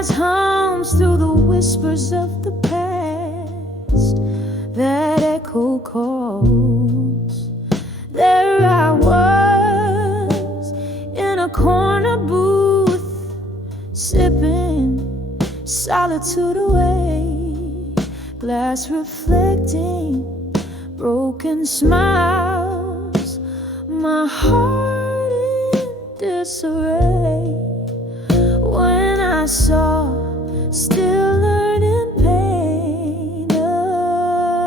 as hums through the whispers of the past that echo calls. There I was in a corner booth, sipping solitude away, glass reflecting broken smiles, my heart in disarray. When I saw still learning pain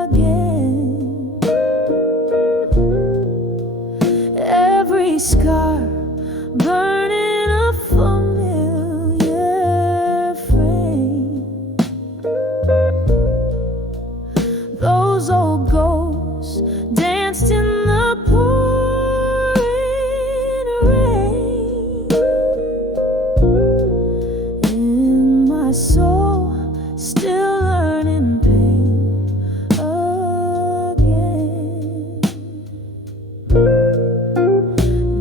again, every scar burning a familiar frame. Those old ghosts danced in the pouring rain. In my soul, still learning pain again.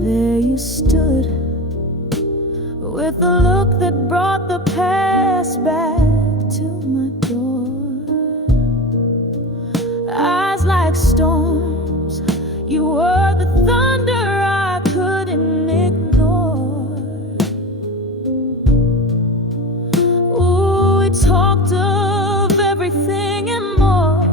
There you stood, with a look that brought the past back to my door. Eyes like storms, you were the thunder I couldn't ignore. Ooh, we talked of everything and more,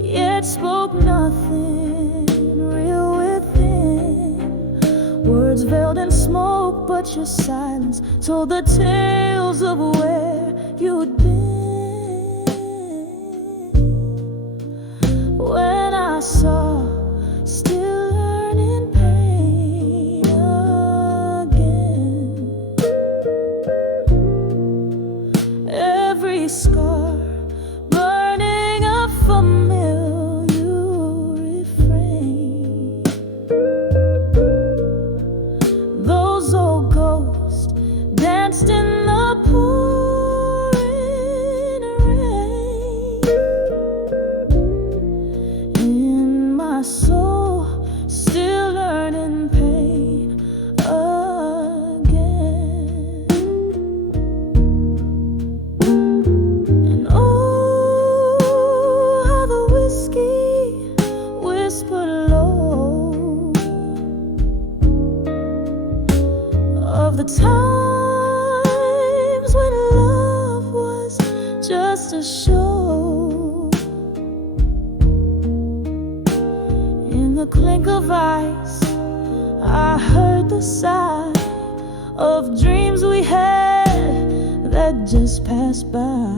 yet spoke nothing real within. Words veiled in smoke, but your silence told the tales of where you'd been. When I saw still learning pain again, every scar burning a familiar refrain. Those old ghosts danced in the pouring rain. In my soul, still learning pain again. And oh, how the whiskey whispered low of the times when love was just a show. In the clink of ice, I heard the sigh of dreams we had that just passed by.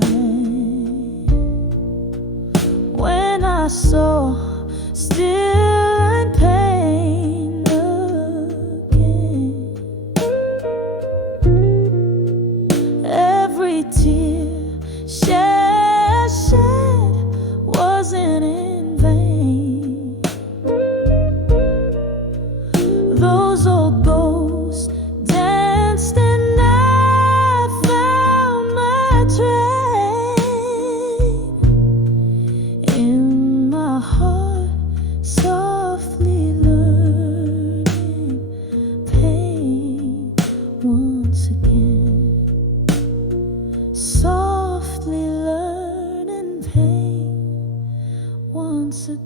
When I saw still in pain again, every tear shed wasn't in vain. Those old ghosts danced and I found my train. In my heart, softly learning pain once again. Softly learning pain once again.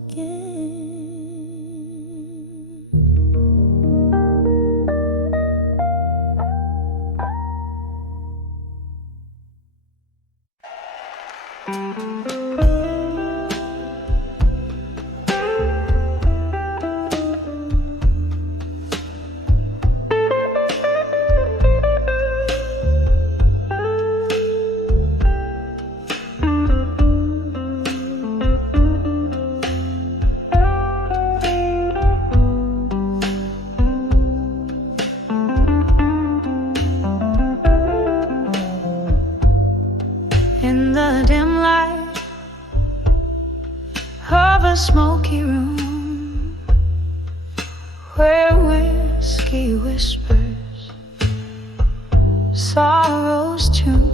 In the dim light of a smoky room, where whiskey whispers sorrow's tune,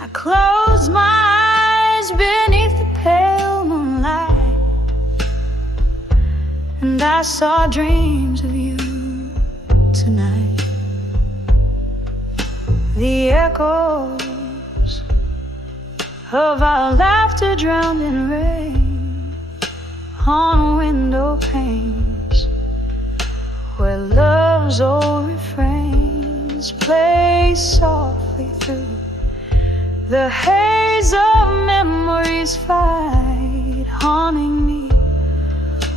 I closed my eyes beneath the pale moonlight, and I saw dreams of you tonight. The echoes of our laughter drowned in rain on window panes, where love's old refrains play softly through the haze of memories fight, haunting me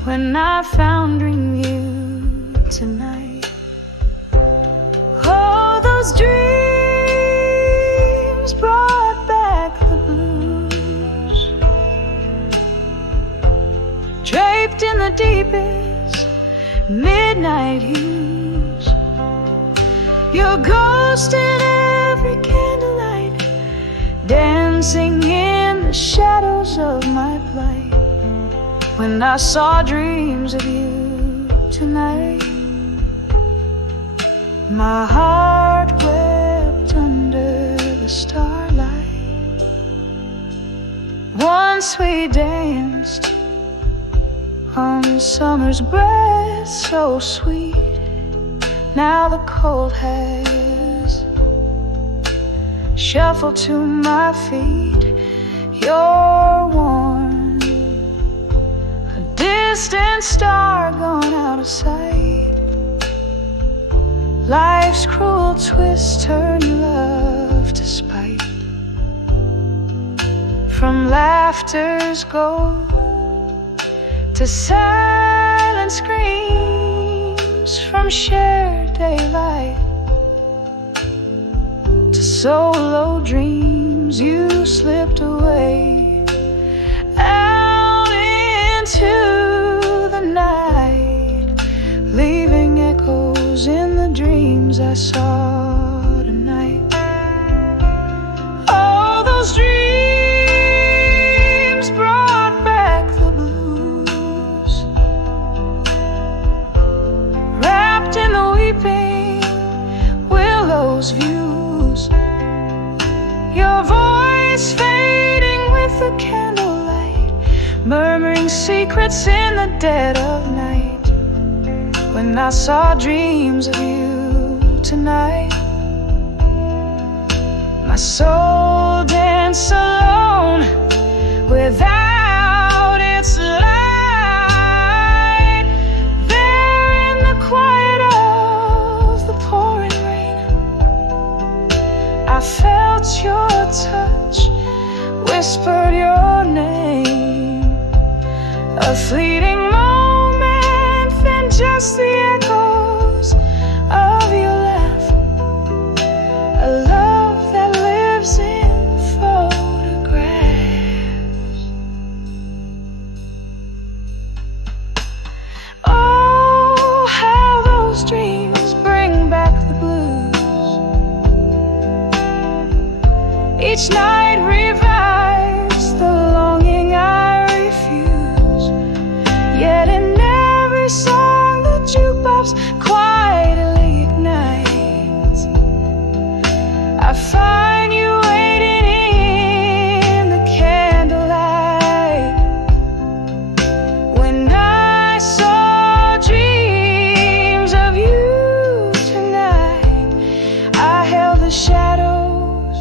when I found dream you tonight. Oh, those dreams brought back the blues, draped in the deepest midnight hues. Your ghost in every candlelight, dancing in the shadows of my plight. When I saw dreams of you tonight, my heart wept under the starlight. Once we danced on summer's breath so sweet. Now the cold has shuffled to my feet. You're warm, a distant star gone out of sight. Life's cruel twists turn love to spite. From laughter's gold to silent screams, from shared daylight to solo dreams, you slipped away out into the night, leaving echoes in the dreams I saw tonight. Oh, those dreams brought back the blues, wrapped in the weeping willow's views. Your voice fading with the candlelight, murmuring secrets in the dead of night. When I saw dreams of you tonight, my soul danced alone without its light. There in the quiet of the pouring rain, I felt your touch, whispered your name. A fleeting moment, then just the echoes of your laugh. A love that lives in photographs. Oh, how those dreams bring back the blues. Each night revives the longing I refuse. Yet in every song the jukebox quietly ignites, I find you waiting in the candlelight. When I saw dreams of you tonight, I held the shadows,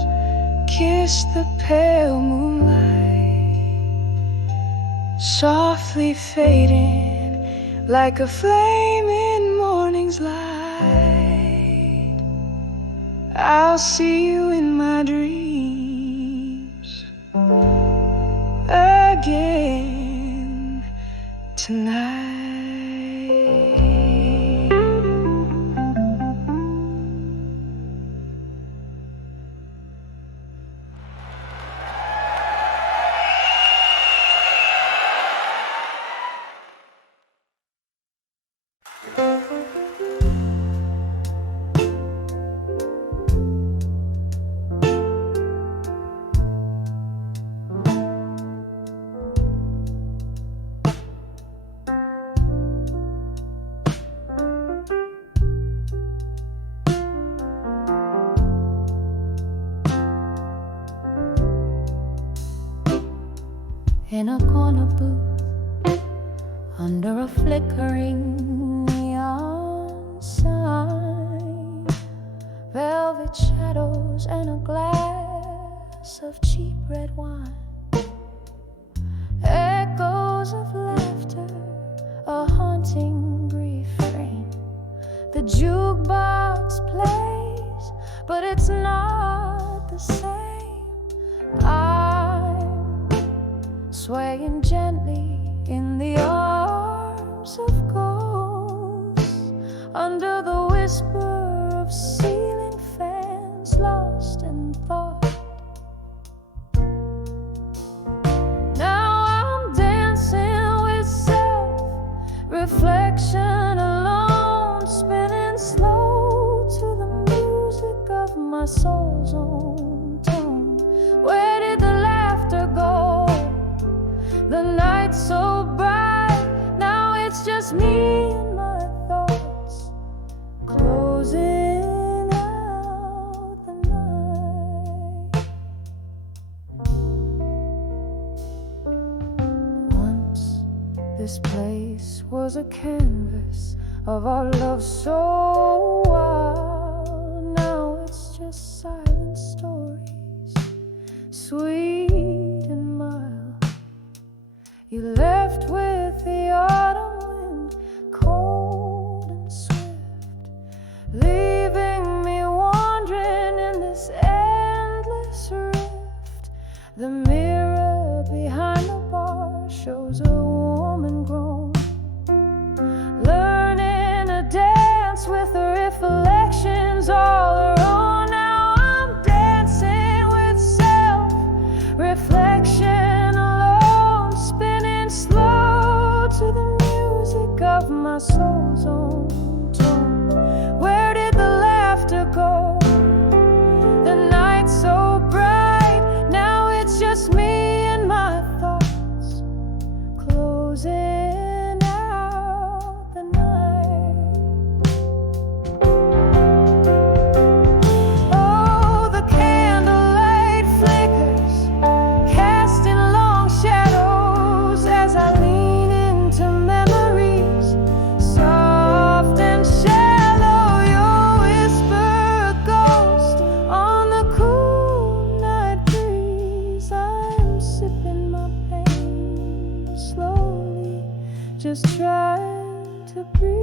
kissed the pale moonlight, softly fading like a flame in morning's light. I'll see you in my dreams again tonight. In a corner booth, under a flickering neon sign, velvet shadows of cheap red wine, echoes of laughter, a haunting refrain. The jukebox plays, but it's not the same. I'm swaying gently in the arms of ghosts, under the whisper of ceiling fans, lost in thought. Now I'm dancing with self-reflection alone, spinning slow to the music of my soul's own tone. Where did the laughter go? The night's so bright, now it's just me and my thoughts, closing out the night. Once this place was a canvas of our love so wild, now it's just silent stories, sweet and mild. You left with the autumn wind, cold and swift, leaving me wandering in this endless rift. The mirror behind the bar shows a woman grown, learning to dance with her reflections all her own. Now I'm dancing with self-reflection alone, spinning slow to the music of my soul's own tone. Where did the laughter go? The night's so bright, now it's just me and my thoughts, closing out the night. Oh, the candlelight flickers, casting long shadows as I lean into memories, soft and shallow. Your whisper, a ghost on the cool night breeze. I'm sipping my pain slowly, just trying to breathe.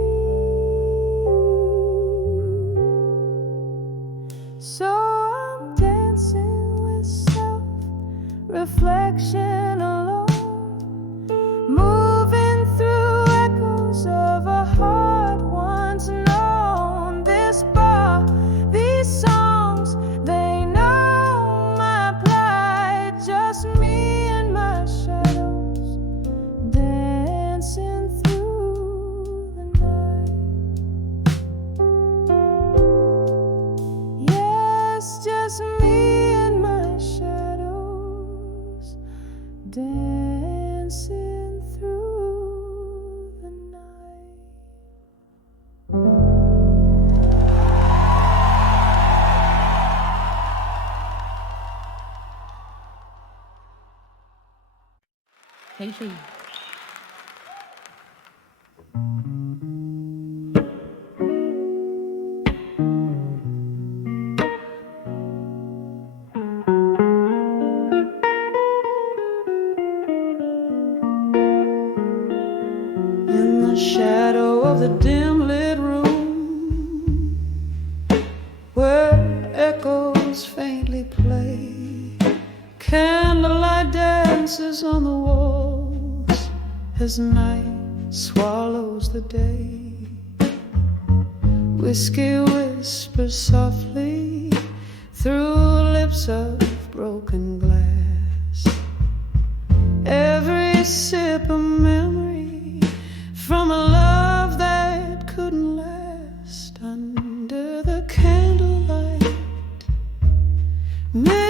So I'm dancing with self-reflection alone, moving through echoes of a heart once known. This bar, these songs, they know my plight. Just me and my shadows, dancing through the night. Yes, just me and my shadows, dancing through the night. Casey. In the shadow of the dim lit room, where echoes faintly play, candlelight dances on the walls as night swallows the day. Whiskey whispers softly through lips of broken glass. Every sip a memory from a love that couldn't last. Under the candlelight, memories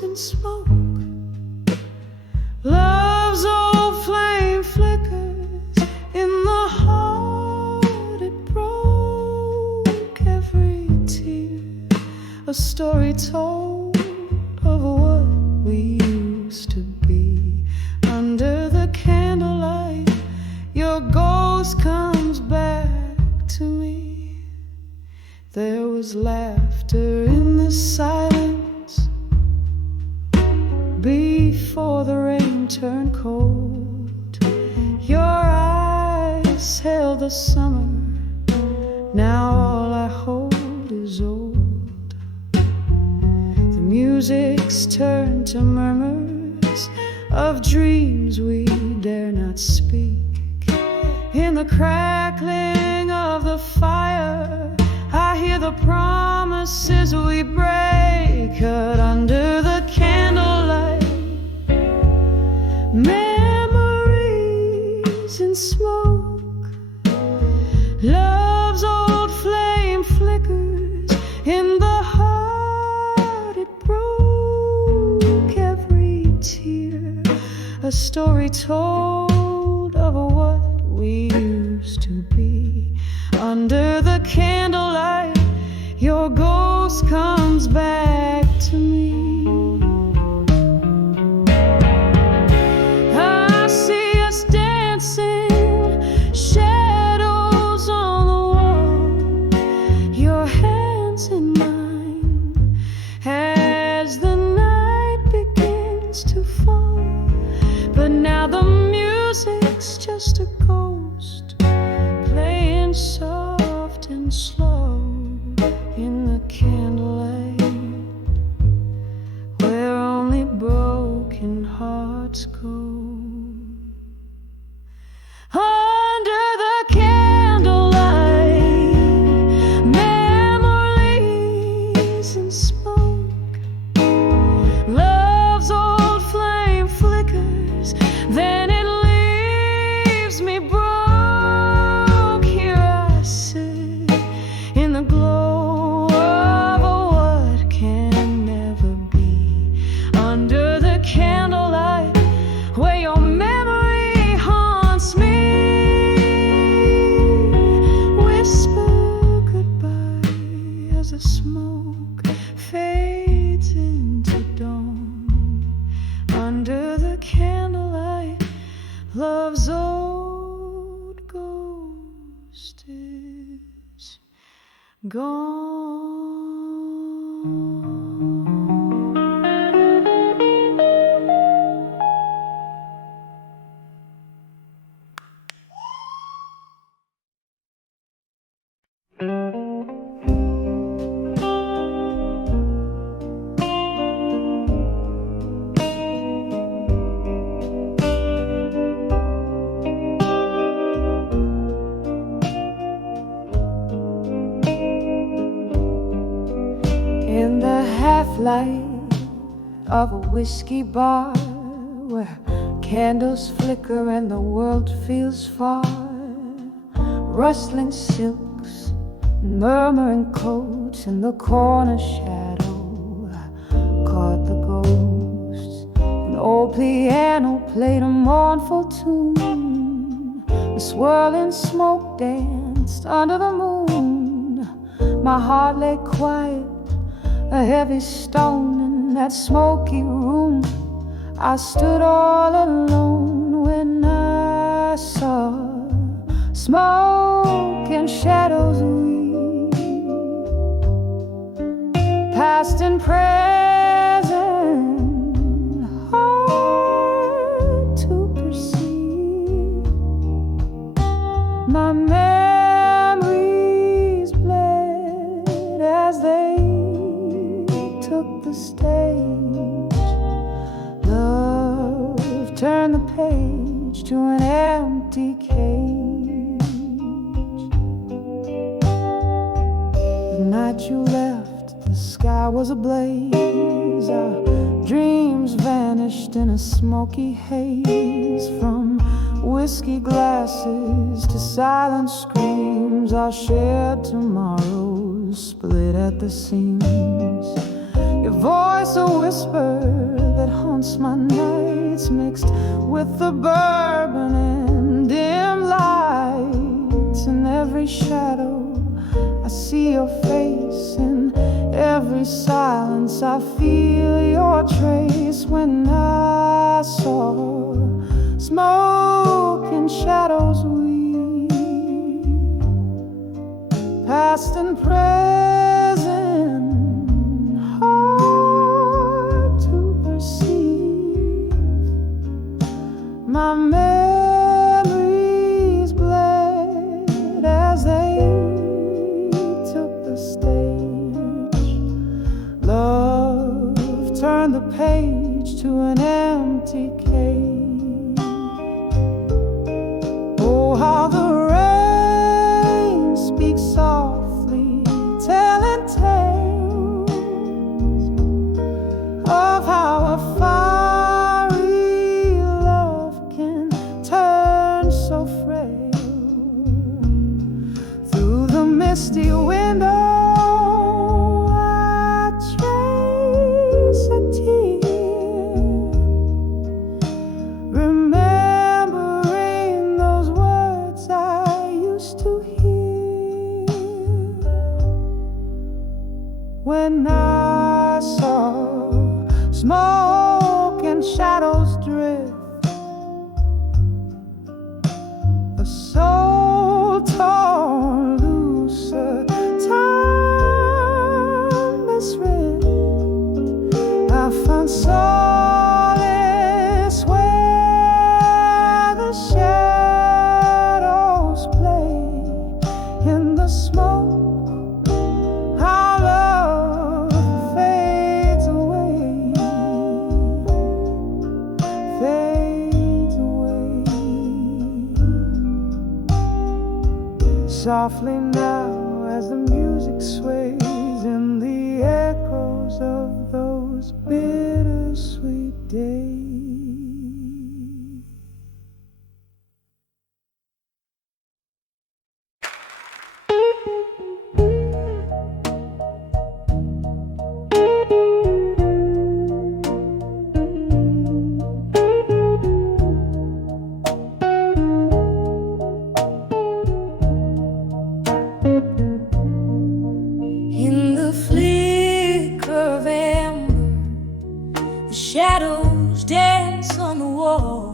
and smoke, love's old flame flickers in the heart it broke. Every tear a story told of what we used to be. Under the candlelight, your ghost comes back to me. There was laughter in the silence, time turned cold. Your eyes held the summer. Now all I hold is old. The music's turned to murmurs of dreams we dare not speak. In the crackling of the fire, I hear the promises we break, cut under the candlelight. Memories in smoke, love's old flame flickers in the heart it broke. Every tear, a story told of what we used to be. Under the candlelight, your ghost comes back to me. I see us dancing, shadows on the wall, your hands in mine, as the night begins to fall. But now the music's just a ghost, playing soft and slow in the candlelight, where only broken hearts go. Under the candlelight, memories in smoke, love's old flame flickers, then it leaves me broke. Here I sit in the glow of what can never be. Under the candlelight, where your memory haunts me. Whisper goodbye as the smoke fades into dawn. Under the candlelight, love's old ghost is gone. In the half-light of a whiskey bar, where candles flicker and the world feels far, rustling silks, murmuring coats in the corner shadow, caught the ghosts. An old piano played a mournful tune. The swirling smoke danced under the moon. My heart lay quiet, a heavy stone in that smoky room. I stood all alone when I saw smoke and shadows weave, past and present, hard to perceive. My memories bled as they took the stage. Love turned the page to an empty cage. The night you left, the sky was ablaze. Our dreams vanished in a smoky haze. From whiskey glasses to silent screams, our shared tomorrows split at the seams. Your voice a whisper that haunts my nights, mixed with the bourbon and dim lights. In every shadow I see your face, in every silence I feel your trace. When I saw smoke and shadows weave, past and present, hard to perceive. page to an empty cage. Oh, how the rain speaks softly, telling tales of how a fiery love can turn so frail. Through the misty window when I saw smoke and shadows drift, a soul torn loose, a timeless rift. I found solace where the shadows play in the smoke. Softly now as the music sways in the echoes of those bittersweet days. Shadows dance on the wall.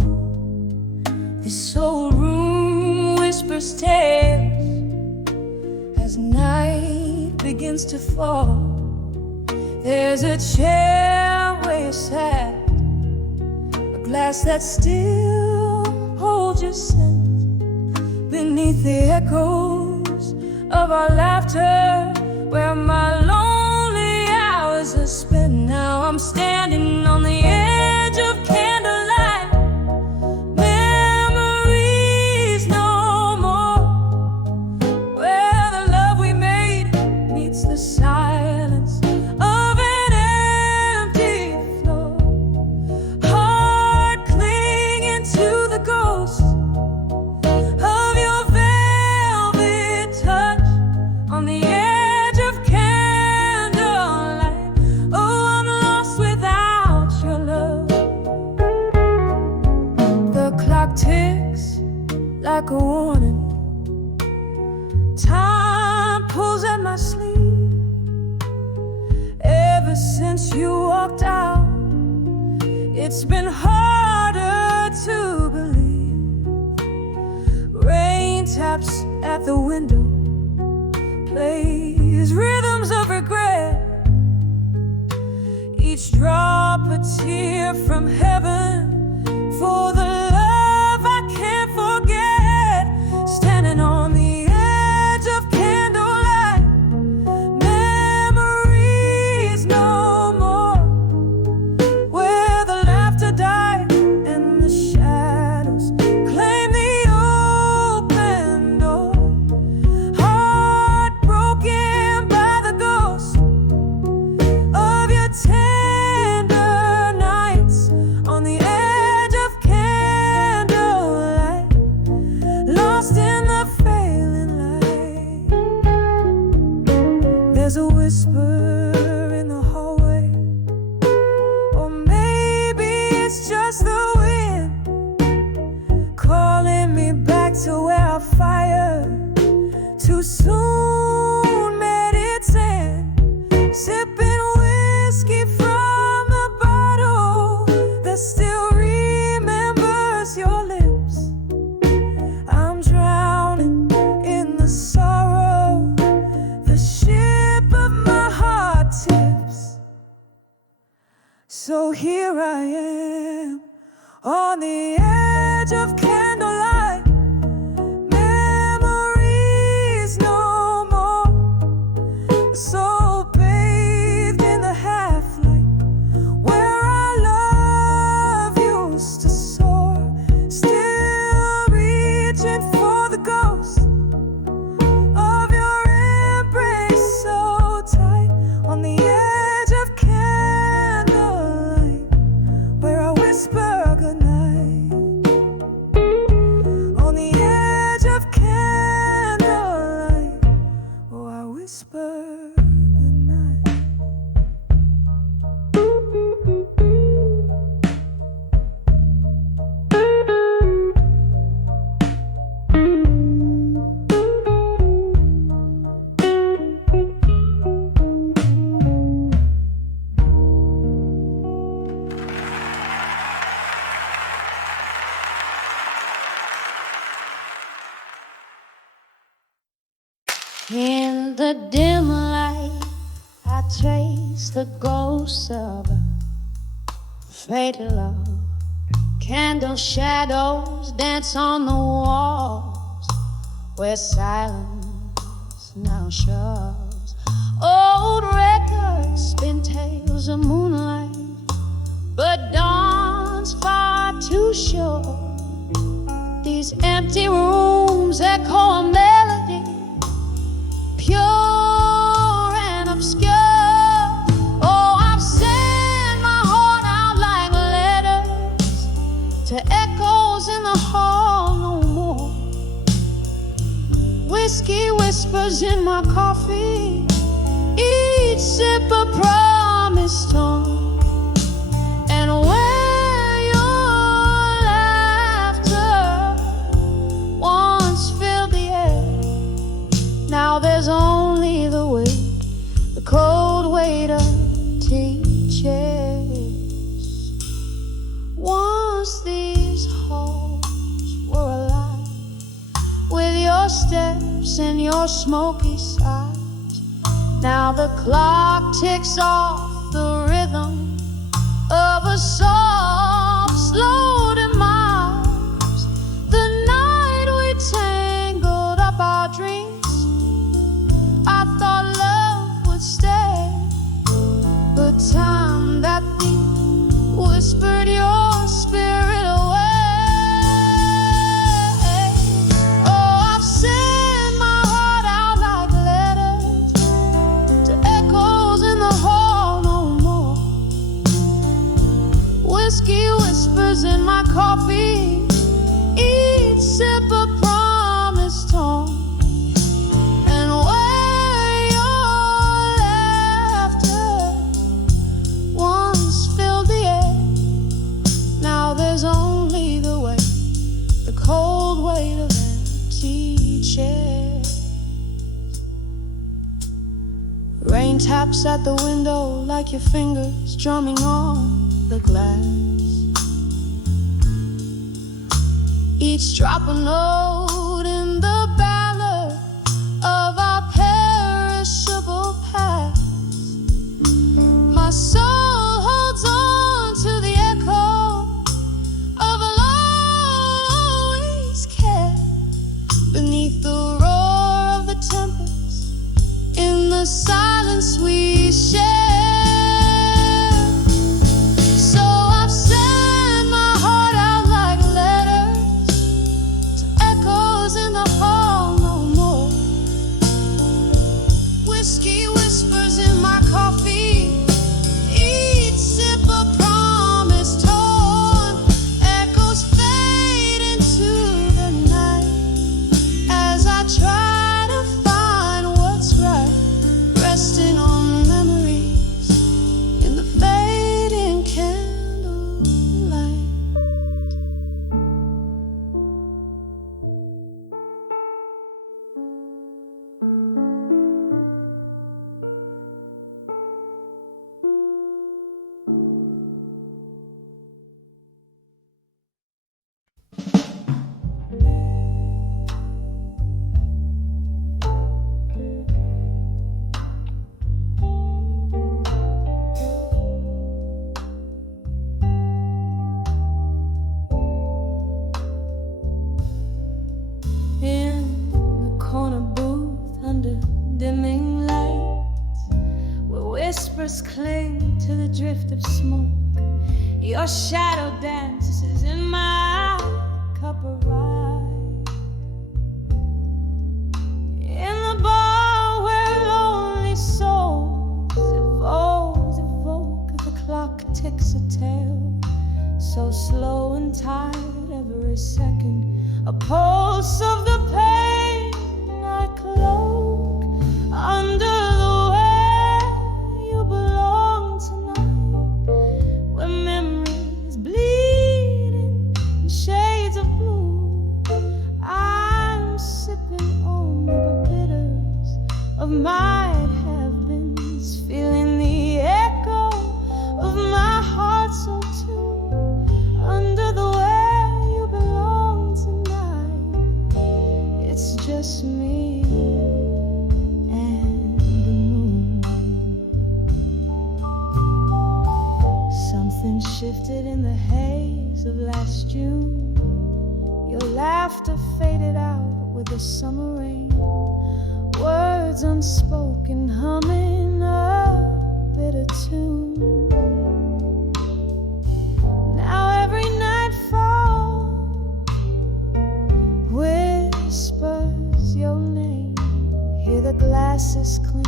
This old room whispers tales as night begins to fall. There's a chair where you're sat, a glass that still holds your scent. Beneath the echoes of our laughter, where my lonely hours are spent. Now I'm standing on the edge of candlelight. Memories no more, where the love we made meets the silence of an empty floor. Heart clinging to the ghost of your velvet touch on the edge of candlelight. Oh, I'm lost without your love. The clock ticks like a warning. Time pulls at my sleeve. Ever since you walked out, it's been harder to believe. Rain taps at the window, plays rhythms of regret. Each drop a tear from heaven for the love I can't forget. Standing on the edge of candlelight, memories no more, where the laughter died and the shadows claim the open door. Heartbroken by the ghost of your tender nights on the edge of candlelight, lost in the failing light. There's a whisper in the hallway, or maybe it's just the wind calling me back to where our fire too soon met its end. Sipping whiskey from the bottle that still remembers your lips. I'm drowning in the sorrow, the ship of my heart tips. So here I am on the edge of candlelight. Memories no more, so bathed in the half light, where In the dim light, I trace the ghosts of a fatal love. Candle shadows dance on the walls where silence now shoves. Old records spin tales of moonlight, but dawn's far too short. These empty rooms echo a melody, pure and obscure. Oh, I've sent my heart out like letters to echoes in the hall no more. Whiskey whispers in my coffee, each sip a promise torn. And where your laughter once filled the air, now there's only the weight, the cold weight of teachers. Once these halls were alive with your steps and your smoky sighs. Now the clock ticks off the rhythm of a soft, slow demise. The night we tangled up our dreams, I thought love would stay, but time that thief whispered your spirit away. Oh, I've sent my heart out like letters to echoes in the hall no more. Whiskey whispers in my coffee, each sip a promise torn. And where your laughter once filled the air, now there's only the weight, the cold weight of empty chairs. Rain taps at the window like your fingers drumming on the glass. Each drop a note in the ballad of our perishable past. My soul holds on to the echo of a love always cared. Beneath the roar of the tempest, in the silence we share. So I've sent my heart out like letters to echoes in the hall no more. Whiskey whispers in my coffee, each sip a promise torn. Echoes fade into the night as I try to find what's right, resting on memories in the fading candlelight. In the corner booth under dimming lights, where whispers cling to the drift of smoke, your shadow dances in my cup of rye. In the bar where lonely souls evoke, the clock ticks a tale, so slow and tight every second, a pulse of the pain I cloak under the way you belong tonight, where memories bleed in shades of blue. I'm sipping on the bitters of my have-beens, feeling the echo of my heart so true, under the way you belong tonight. It's just me. drifted in the haze of last June. Your laughter faded out with the summer rain. Words unspoken humming a bitter tune. Now every nightfall whispers your name. Hear the glasses clink,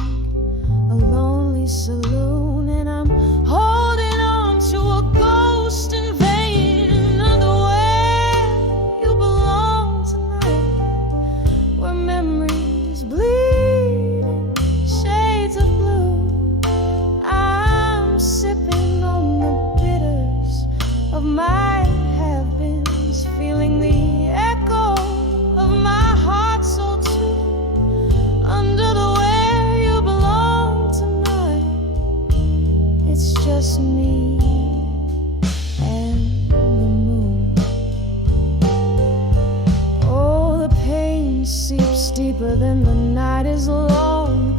a lonely saloon, and I'm holding on to a ghost in vain. Underwear, you belong tonight, where memories bleed in shades of blue. I'm sipping on the bitters of my have-beens, feeling the echo of my heart so true. Under the where you belong tonight, it's just me and the moon. Oh, the pain seeps deeper than the night is long.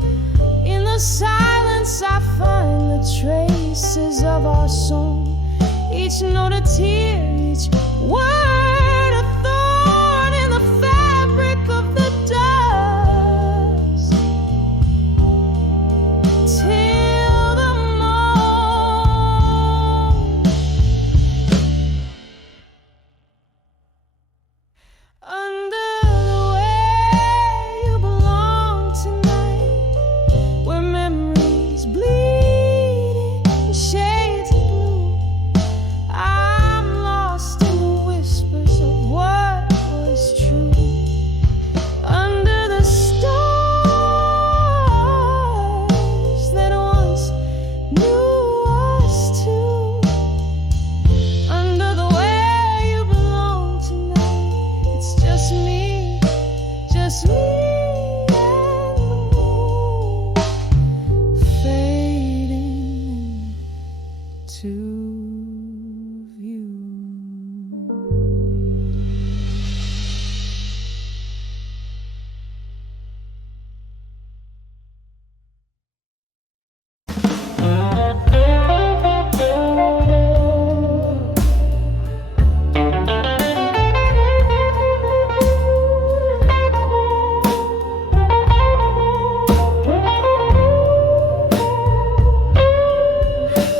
In the silence I find the traces of our song. Each note a tear, each word a thorn in the fabric of the dust. Till the morn. Under the way you belong tonight, where memories bleed in shades of blue. I'm lost in the whispers of what was true. Under the stars that once knew us two. Under the where you belong tonight, it's just me and the moon, fading to view.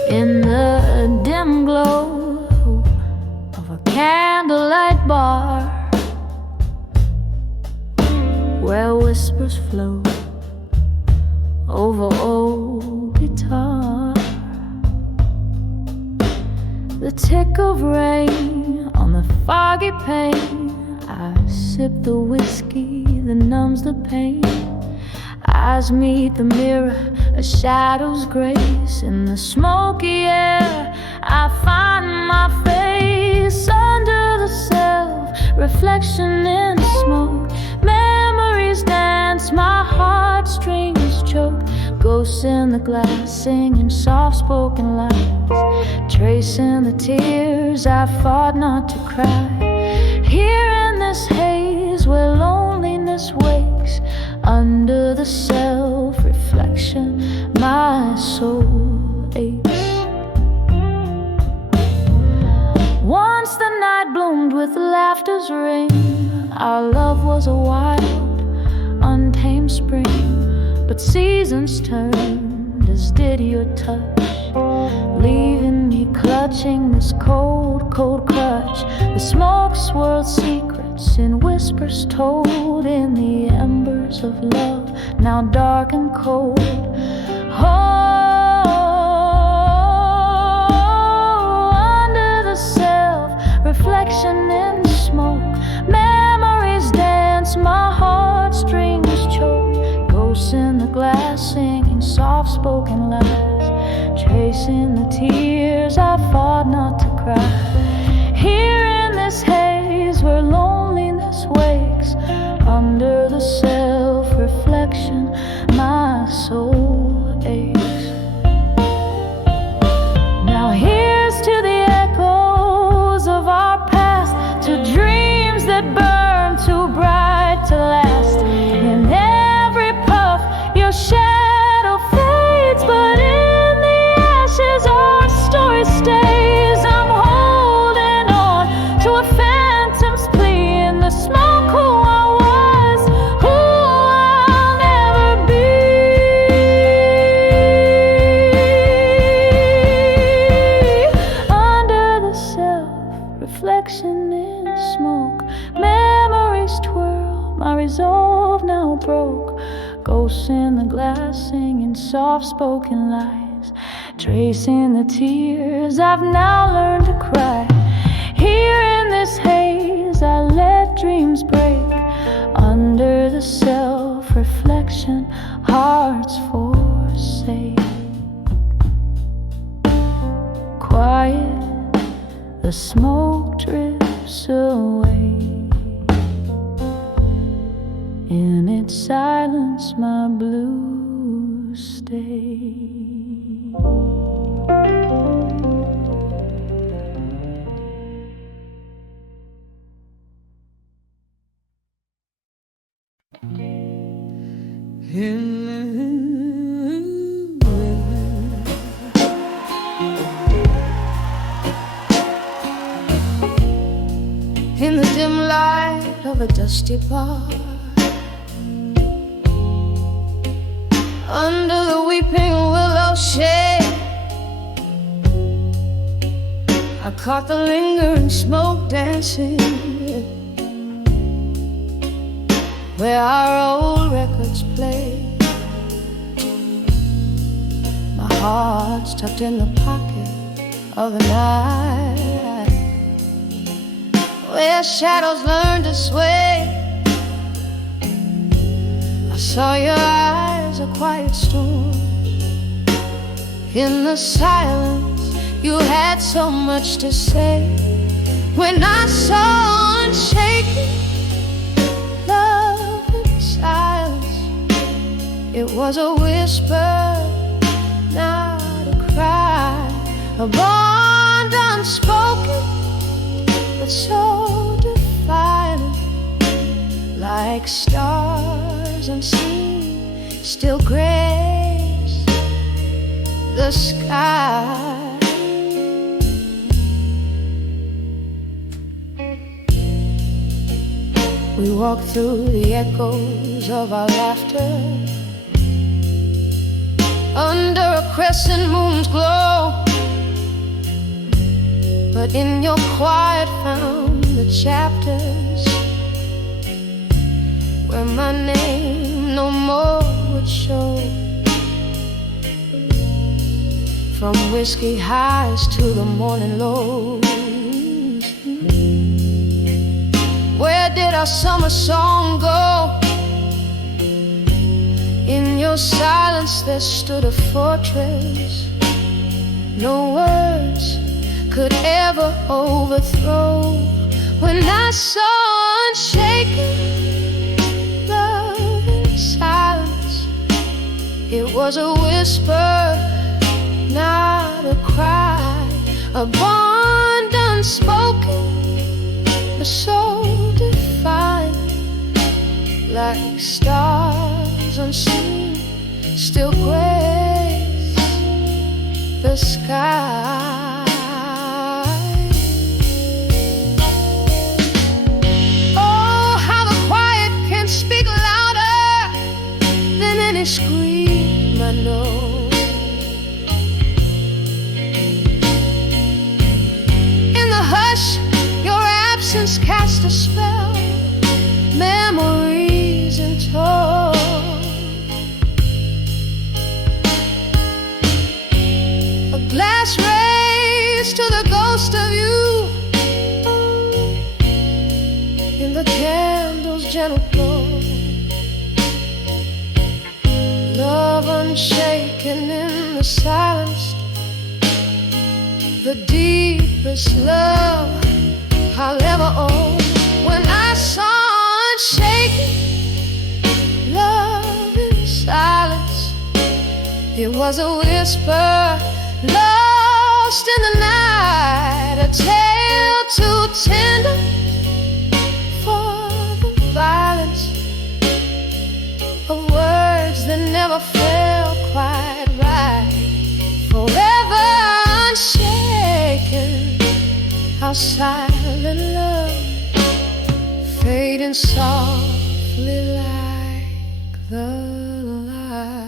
In the dim glow of a candlelight bar, where whispers flow over old guitar, the tick of rain on the foggy pane. I sip the whiskey that numbs the pain. Eyes meet the mirror, a shadow's grace. In the smoky air, I find my face. Under the self-reflection in the smoke, memories dance, my heartstrings choke. Ghosts in the glass, singing soft-spoken lies, tracing the tears I fought not to cry. Here in this haze where loneliness wakes, under the self-reflection, my soul aches. Once the night bloomed with laughter's ring. Our love was a wild, untamed spring, but seasons turned, as did your touch, leaving me clutching this cold, cold crutch. The smoke swirled secrets in whispers told in the embers of love, now dark and cold. Oh, under the self-reflection in the smoke, memories dance, my heartstrings choke. Ghosts in the glass, singing soft-spoken lies, tracing the tears I fought not to cry. Here in this haze where loneliness wakes, under the self-reflection, my soul aches. Now here's to the echoes of our past, to dreams that burn too bright to last. In every puff, your shadow fades, but in the ashes, our story stays. I'm ghosts in the glass singing soft-spoken lies, tracing the tears I've now learned to cry. Here in this haze I let dreams break, under the self-reflection hearts forsake. Quiet, the smoke drifts away. In its silence my blues stay. In the dim light of a dusty bar, under the weeping willow shade, I caught the lingering smoke dancing where our old records play. My heart's tucked in the pocket of the night, where shadows learn to sway. I saw your eyes, a quiet storm. In the silence, you had so much to say. When I saw unshaken love in silence, it was a whisper, not a cry, a bond unspoken, but so defiant, like stars unseen, still grace the sky. We walked through the echoes of our laughter, under a crescent moon's glow. But in your quiet found the chapters where my name no more would show. From whiskey highs to the morning lows, where did our summer song go? In your silence there stood a fortress no words could ever overthrow. When I saw unshaken love in silence, it was a whisper, not a cry, a bond unspoken, but so defined, like stars unseen, still grace the sky. Speak louder than any scream I know. In the hush, your absence cast a spell, memories in tow. A glass raised to the ghost of you, in the candle's gentle glow. Love unshaken in the silence, the deepest love I'll ever own. When I saw unshaken love in silence, it was a whisper lost in the night, a tale too tender for the violence of words that never felt quite right. Forever unshaken, our silent love fading softly like the light.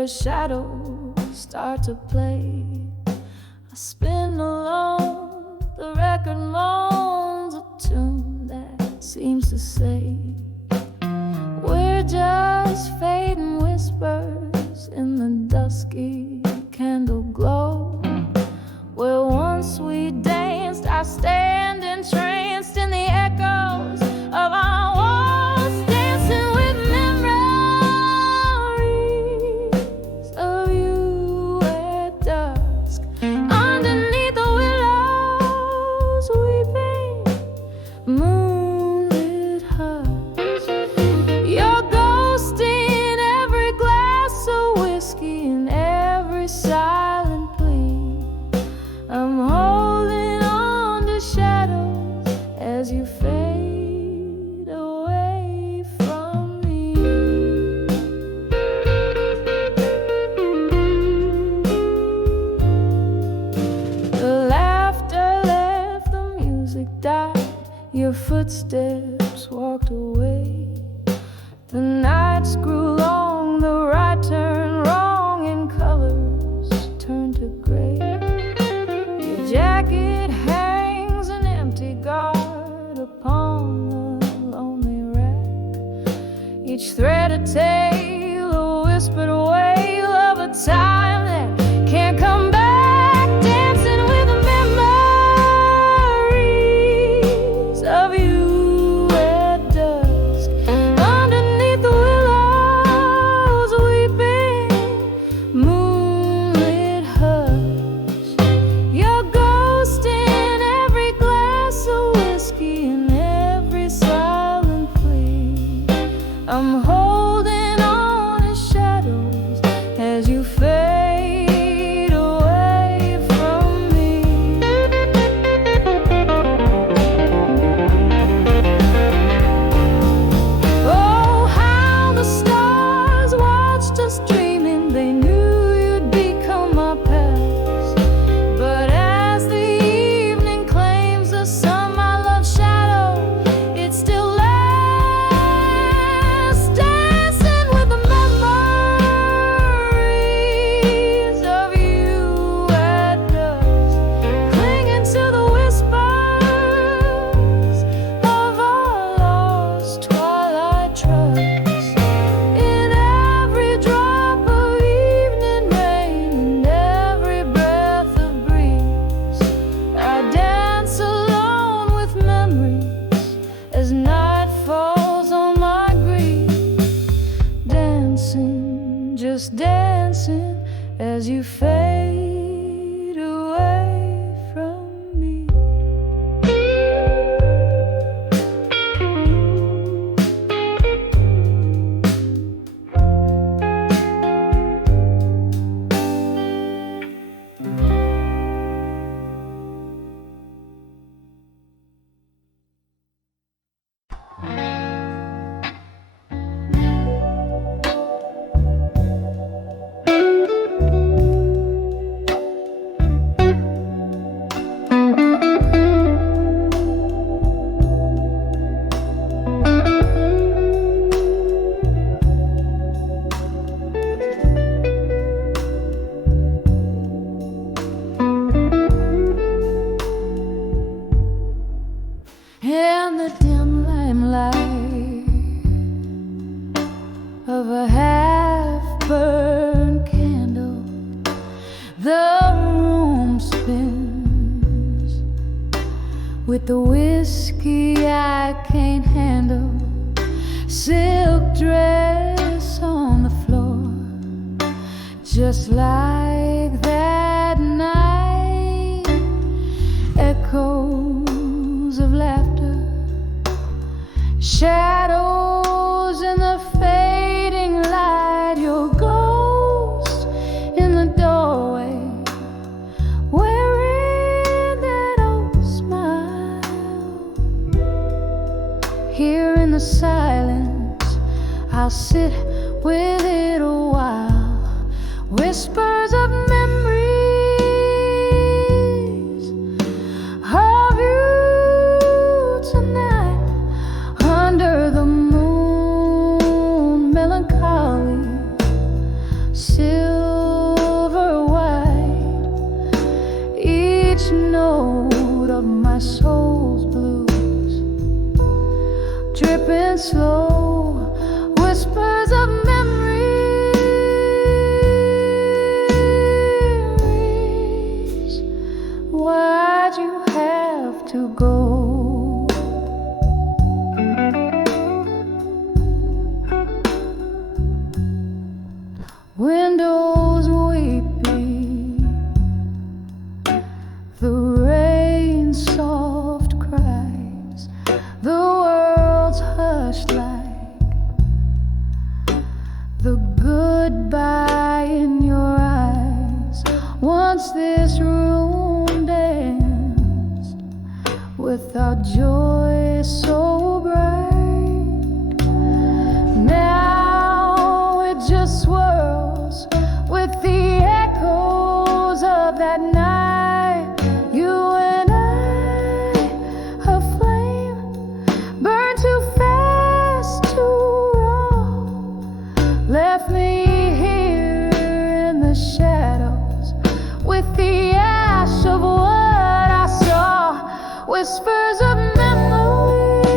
where shadows start to play. I spin alone, the record moans a tune that seems to say, we're just fading whispers in the dusky candle glow. Where once we danced, I stand entranced in the echoes of our walls, dancing with memories of you at dusk. Underneath the willows, weeping, moonlit hush. Your ghost in every glass of whiskey, in every silent plea. I'm holding on to shadows as you fade away from me. The laughter left, the music died, your footsteps walked away. The nights grew long, the right turned wrong, and colors turned to gray. Your jacket hangs an empty guard upon the lonely rack. Each thread a tale, a whispered wail of a time that can't come back. Dancing with the memories of you at dusk. Underneath the willows, weeping, moonlit hush. Your ghost in every glass of whiskey, in every silent plea. I'm holding on to shadows as you fade away from me. Oh, how the stars watched us dreaming, they knew you'd become my past. But as the evening claims the sun, my love's shadow, it still lasts. Dancing with the memories of you at dusk, clinging to the whispers of our lost twilight trust. In every drop of evening rain, in every breath of breeze, I dance alone with memories as night falls on my grief. Dancing, just dancing as you fade away from me. In the dim limelight of a half-burned candle, the room spins with the whiskey I can't handle. Silk dress on the floor, just like that night. Echoes of laughter, shadows in the fading light. Your ghost in the doorway, wearing that old smile. Here in the silence, I'll sit with it a while. Whispers of memories of you tonight, under the moon, melancholy, silver. joy so bright. Now it just swirls with the echoes of that night. You and I, a flame, burned too fast, too raw, left me here in the shadows with the ash of what I saw. Whispers of memories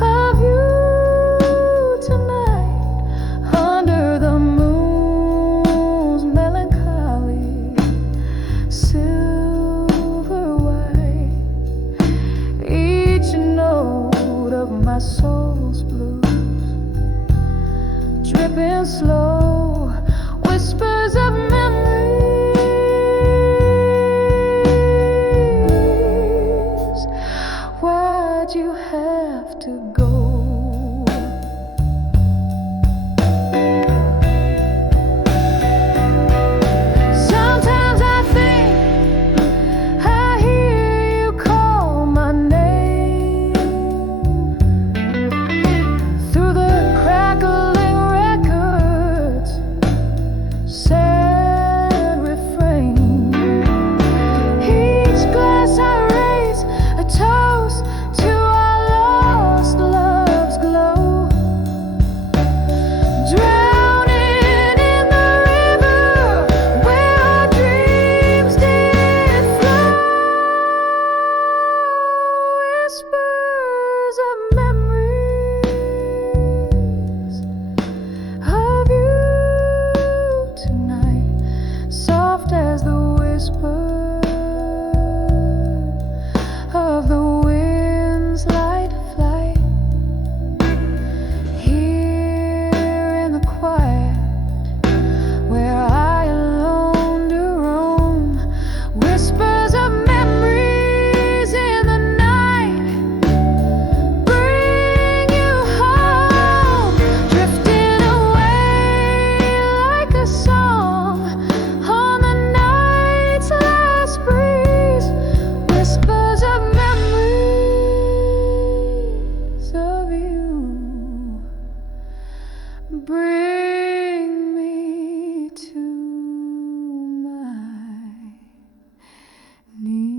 of you tonight under the moon's melancholy silver white. Each note of my soul's blues dripping slow. Whispers of memories. Why'd you have to go? Sometimes I think I hear you call my name through the crackling records, sad refrain. Each glass I raise a toast to our lost love's glow, drowning in the river where our dreams did flow. Whispers of memories of you tonight, soft as the whisper of the wind's light flight. Here in the quiet where I alone do roam, whispers of memories in the night bring you home, drifting away like a song on the night's last breeze. Whispers of memories of you bring me to my knees.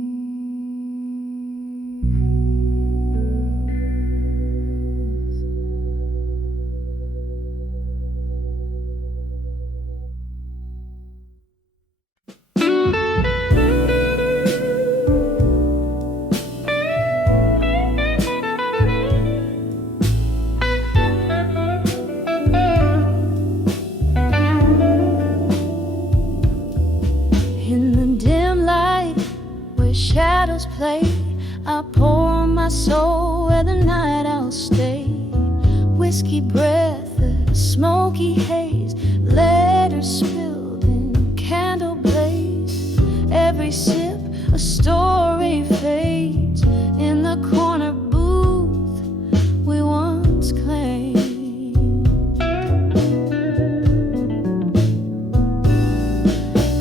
In the dim light where shadows play, I pour my soul where the night I'll stay. Whiskey breath, a smoky haze, letters spilled in candle blaze. Every sip a story fades in the corner booth we once claimed.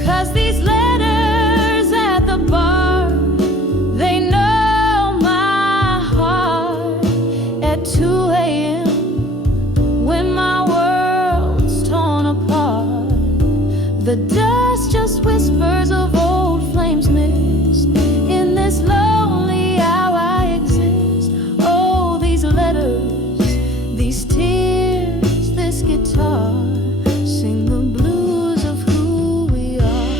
'Cause these letters at the bar, they know my heart at 2 a.m. when my world's torn apart. The dust just whispers of old flames mixed in this lonely hour I exist. Oh, these letters, these tears, this guitar sing the blues of who we are.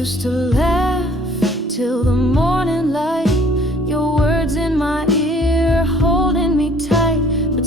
Used to laugh till the morning light, your words in my ear holding me tight, but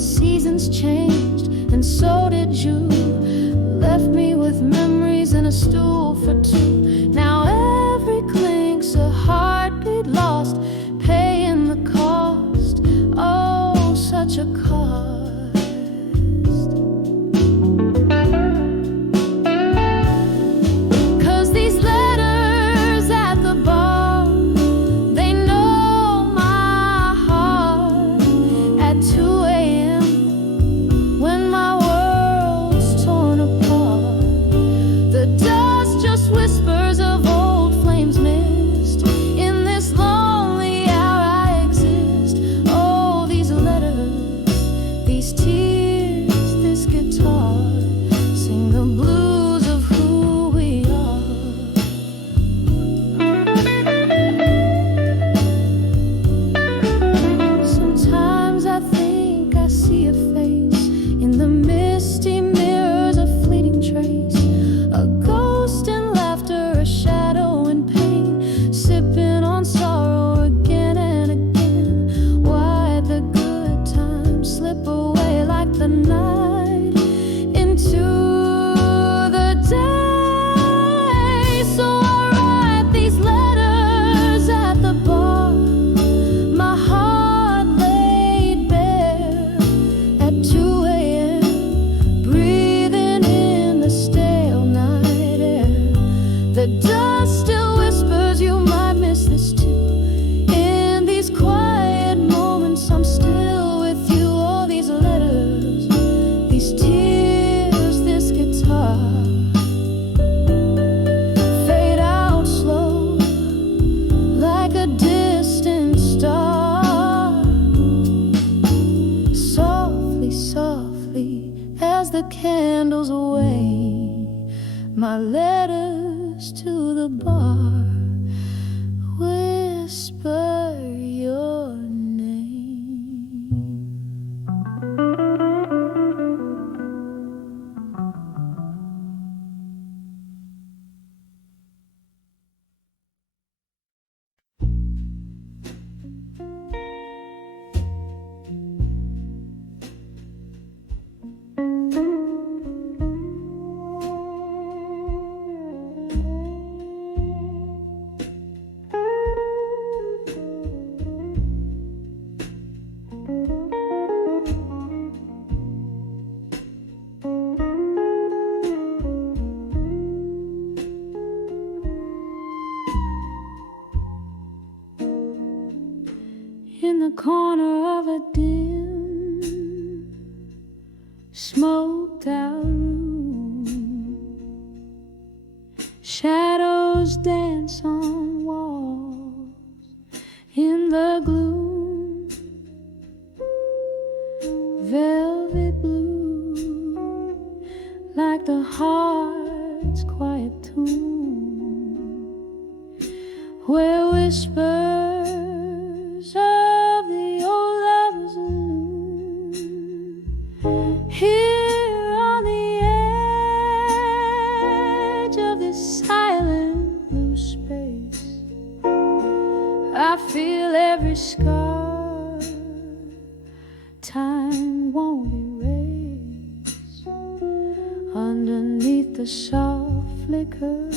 in the corner of a dim, smoked out room. Shadows dance on walls in the gloom. Velvet blue, like the heart's quiet tune, where whispers of the old lover's loom. Here on the edge of this silent blue space, I feel every scar time won't erase. Underneath the soft flicker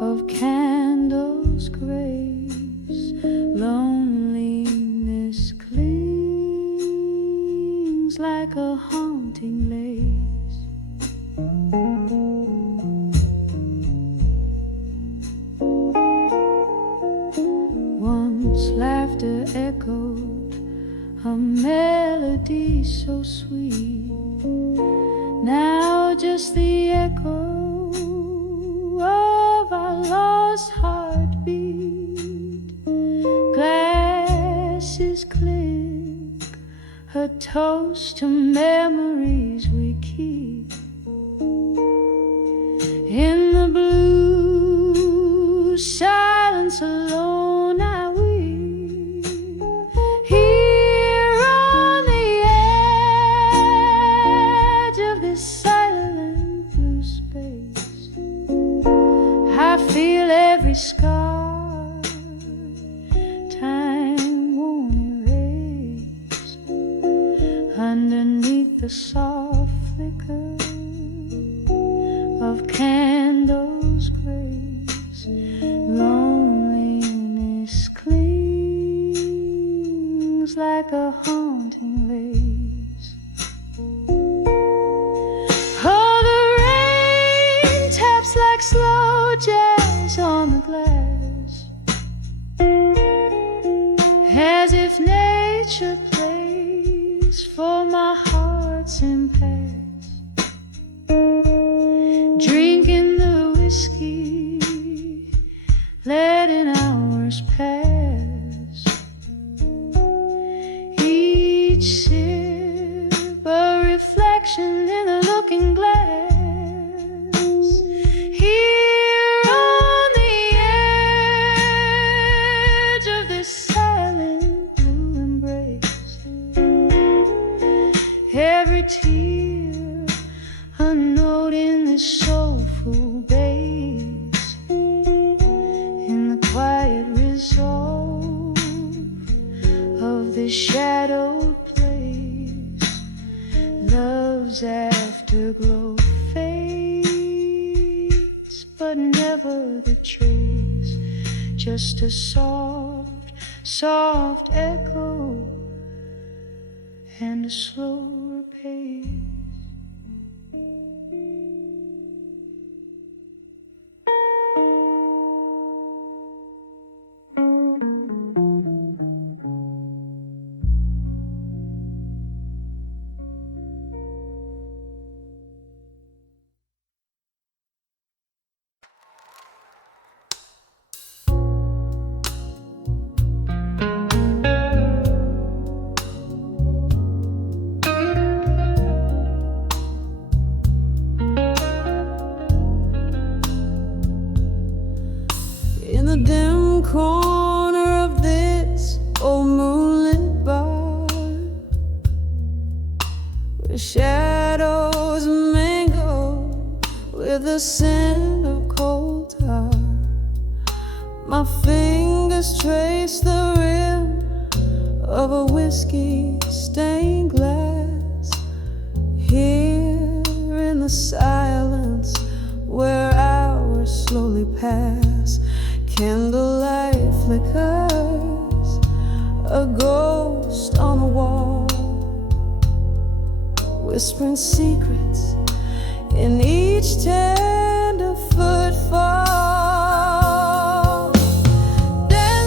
of candles' grace, loneliness clings like a haunting lace. Once laughter echoed a melody so sweet, now just the echo of our lost heartbeat. Glasses clink, a toast to memories we keep. In the blue silence alone I weep. Here on the edge of this silent blue space, I feel every scar time won't erase. Underneath the soft flicker of candles' grace, loneliness clings like a haunting lace. Oh, the rain taps like slow jazz on the glass, as if nature plays for my heart's impasse. Drinking the whiskey, letting hours pass. Each sip a reflection in the looking glass. Here on the edge of this silent blue embrace, every tear a note in this soulful bass. In the quiet resolve of this shadowed place, love's afterglow fades, but never the trace. Just a soft, soft echo and a slower pace. In the dim corner of this old moonlit bar, where shadows mingle with the scent of coal tar, my fingers trace the rim of a whiskey-stained glass. Here in the silence where hours slowly pass, candlelight flickers, a ghost on the wall, whispering secrets in each tender footfall. Then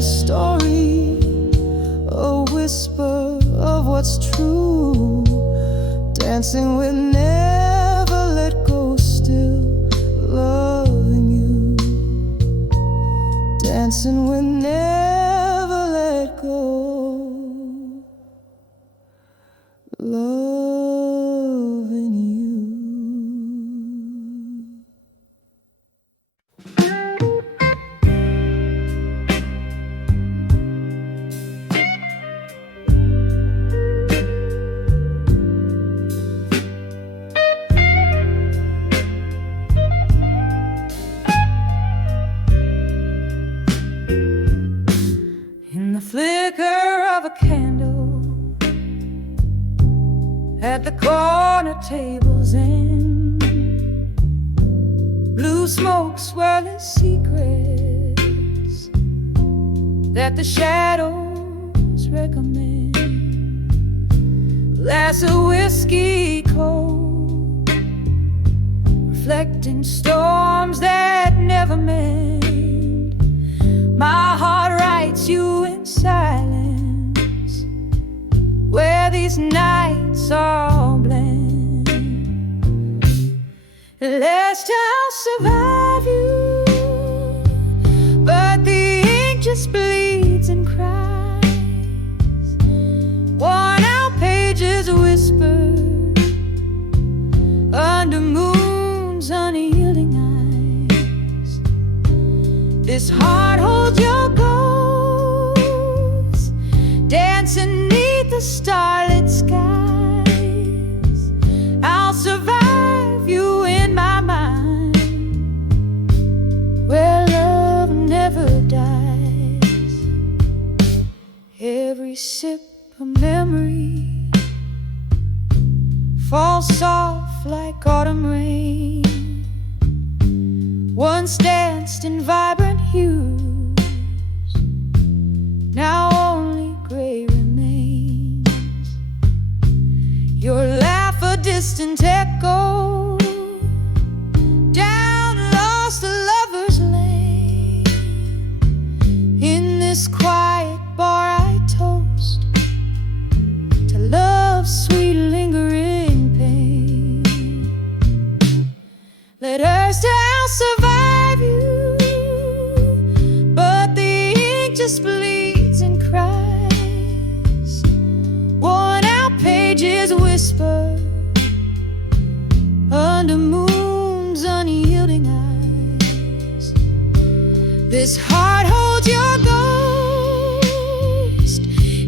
a story, a whisper of what's true. Dancing with never let go, still loving you. Dancing with never let go, loving you. In the flicker of a candle at the corner table's end, blue smoke swirling secrets that the shadows recommend. Glass of whiskey cold, reflecting storms that never mend. My heart writes you in silence, where these nights all blend. Lest I'll survive you, but the ink just bleeds and cries. Worn out pages whisper under moon's unyielding eyes. This heart holds your ghost, dancing neath the starlit skies. I'll survive you in my mind, where love never dies. Every sip a memory falls soft like autumn rain. Once danced in vibrant hues, now only gray remains. Your laugh a distant echo down lost a lover's lane. In this quiet bar I toast to love's sweet lingering pain. Let Earth I'll survive you, but the ink just bleeds and cries. Worn out pages whisper under moon's unyielding eyes. This heart holds your ghost,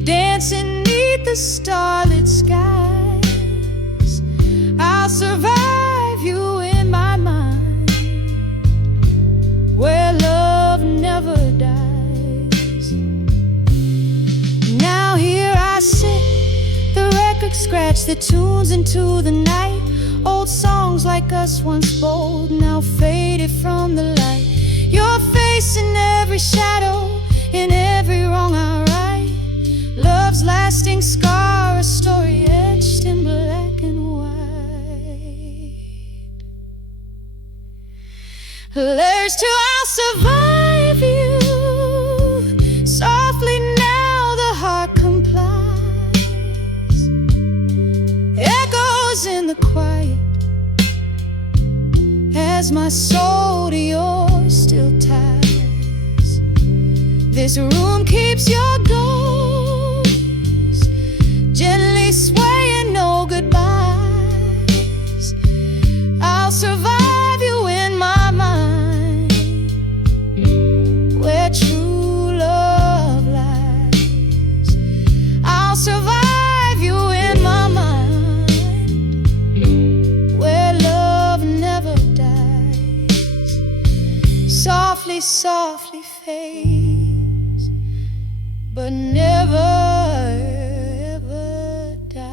dancing neath the starlit skies. I'll survive you in my mind, where love never dies. Now here I sit, the record scratch that tunes into the night. Old songs like us once bold, now faded from the light. Your face in every shadow, in every wrong I write. Love's lasting scar, a story etched in black and white. There's to I'll survive you. Softly now the heart complies. Echoes in the quiet as my soul to yours still ties. This room keeps your ghost gently swaying, no goodbyes. I'll survive you in my mind, where true love lies. I'll survive you in my mind, where love never dies. Softly, softly fades, but never ever dies.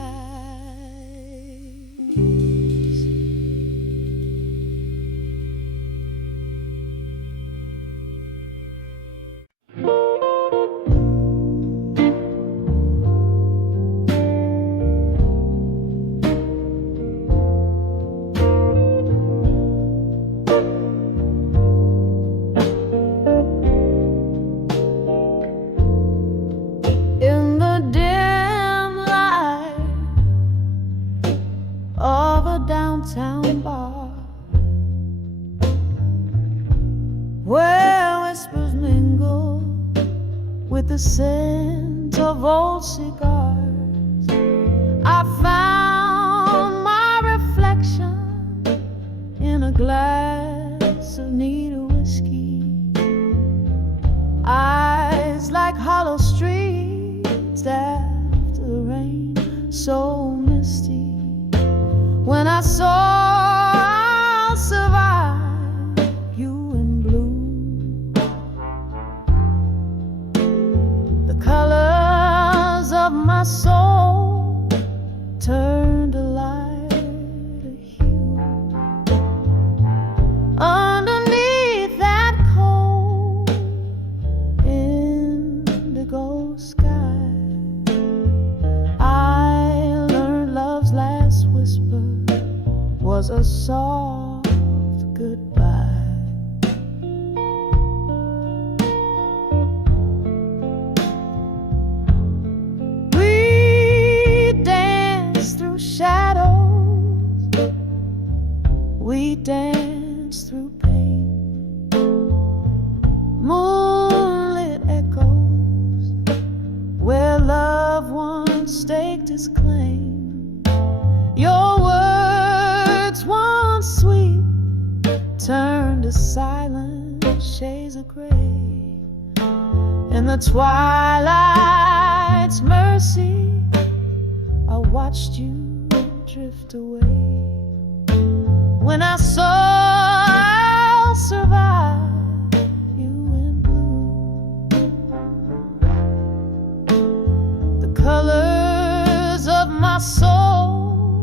the scent of old cigars. I found my reflection in a glass of needle whiskey. Eyes like hollow streets after the rain, so misty. When I saw I'll survive you in blue, the colors of my soul turned a lighter hue. Underneath that cold indigo sky, I learned love's last whisper was a soft goodbye. We danced through shadows, we danced through pain, moonlit echoes where love once staked its claim. Your words once sweet turned to silent shades of gray. In the twilight's mercy, I watched you drift away. When I saw I'll survive you in blue, the colors of my soul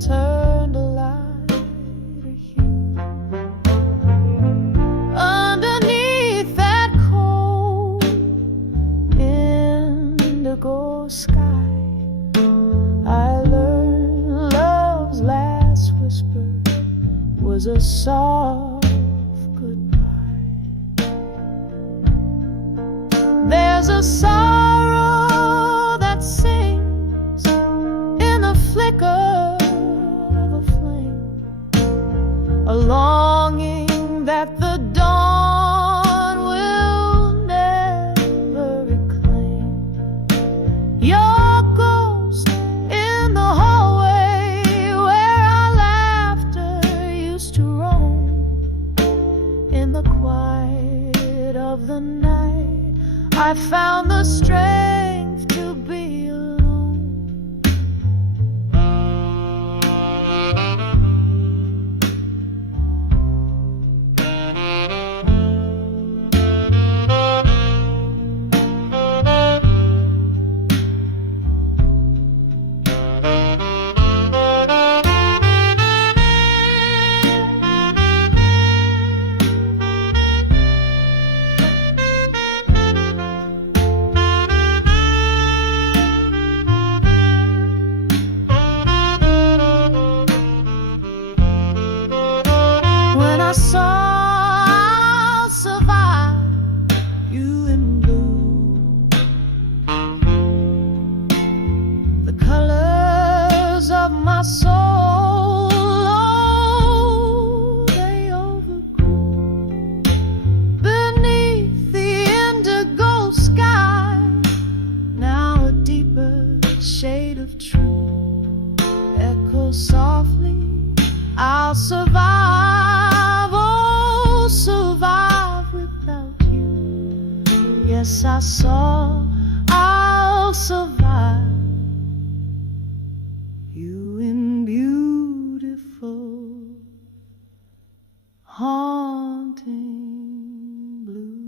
turned a lighter hue. Underneath that cold indigo sky, I learned love's last whisper was a soft goodbye. There's a sorrow that sings in the flicker of a flame, a longing that the dawn will never reclaim. Your ghost in the hallway where our laughter used to roam. In the quiet of the night, I found the strength to be alone. When I saw I'll survive you in blue, the colors of my soul, oh, they overgrew. Beneath the indigo sky, now a deeper shade of true echoes softly, I'll survive, oh, survive without you. Yes, I saw I'll survive you in beautiful, haunting blue.